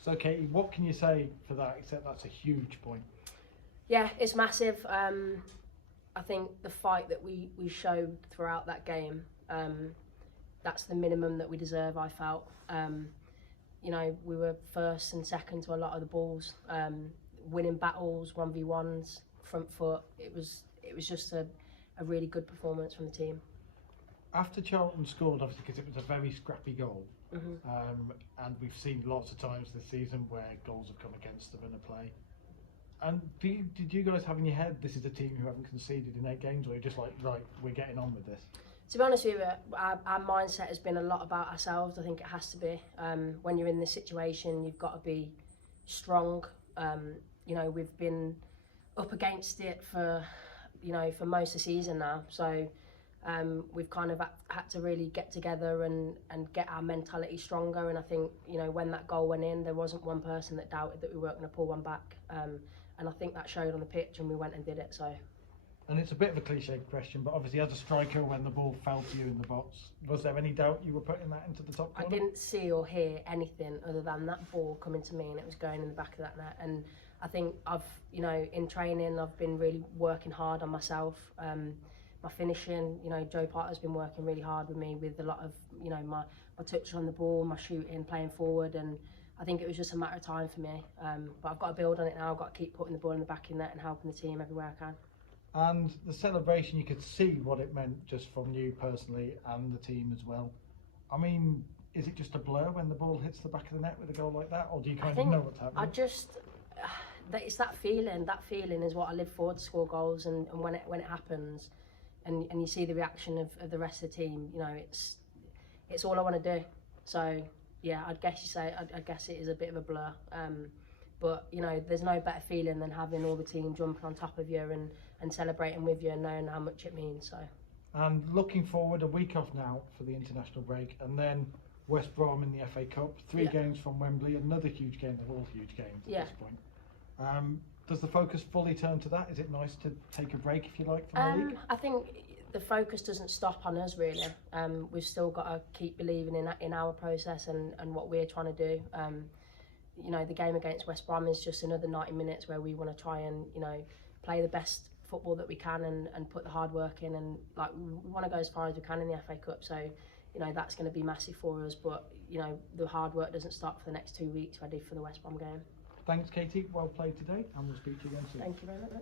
So Katie, what can you say for that, except that's a huge point? Yeah, it's massive. I think the fight that we showed throughout that game, that's the minimum that we deserve, I felt. You know, we were first and second to a lot of the balls, winning battles, 1v1s, front foot. It was just a really good performance from the team. After Charlton scored, obviously, because it was a very scrappy goal, and we've seen lots of times this season where goals have come against them in a play. And did you guys have in your head, this is a team who haven't conceded in 8 games, or you're just like, right, we're getting on with this? To be honest with you, our mindset has been a lot about ourselves. I think it has to be. When you're in this situation, you've got to be strong. You know, we've been up against it for most of the season now. So we've kind of had to really get together and get our mentality stronger. And I think, you know, when that goal went in, there wasn't one person that doubted that we weren't going to pull one back. And I think that showed on the pitch, and we went and did it. So. And it's a bit of a cliche question, but obviously as a striker, when the ball fell to you in the box, was there any doubt you were putting that into the top corner? I didn't see or hear anything other than that ball coming to me, and it was going in the back of that net. And I think you know, in training, I've been really working hard on myself. My finishing, you know, Joe Potter's been working really hard with me with a lot of, you know, my touch on the ball, my shooting, playing forward, and I think it was just a matter of time for me. But I've got to build on it now. I've got to keep putting the ball in the back of the net and helping the team everywhere I can. And the celebration, you could see what it meant just from you personally and the team as well. I mean, is it just a blur when the ball hits the back of the net with a goal like that, or do you kind of know what's happening? It's that feeling. That feeling is what I live for, to score goals, and when it happens, and you see the reaction of the rest of the team, you know, it's all I want to do. So yeah, I guess it is a bit of a blur. But you know, there's no better feeling than having all the team jumping on top of you and celebrating with you and knowing how much it means. So. And looking forward, a week off now for the international break, and then West Brom in the FA Cup, 3 games from Wembley, another huge game. They're all huge games at this point. Does the focus fully turn to that? Is it nice to take a break, if you like, from the league? I think the focus doesn't stop on us, really. We've still got to keep believing in our process and what we're trying to do. You know, the game against West Brom is just another 90 minutes where we want to try and, you know, play the best football that we can and put the hard work in, and like we want to go as far as we can in the FA Cup. So, you know, that's going to be massive for us. But, you know, the hard work doesn't stop for the next 2 weeks ready for the West Brom game. Thanks, Katie. Well played today, and we'll speak to you again soon. Thank you very much.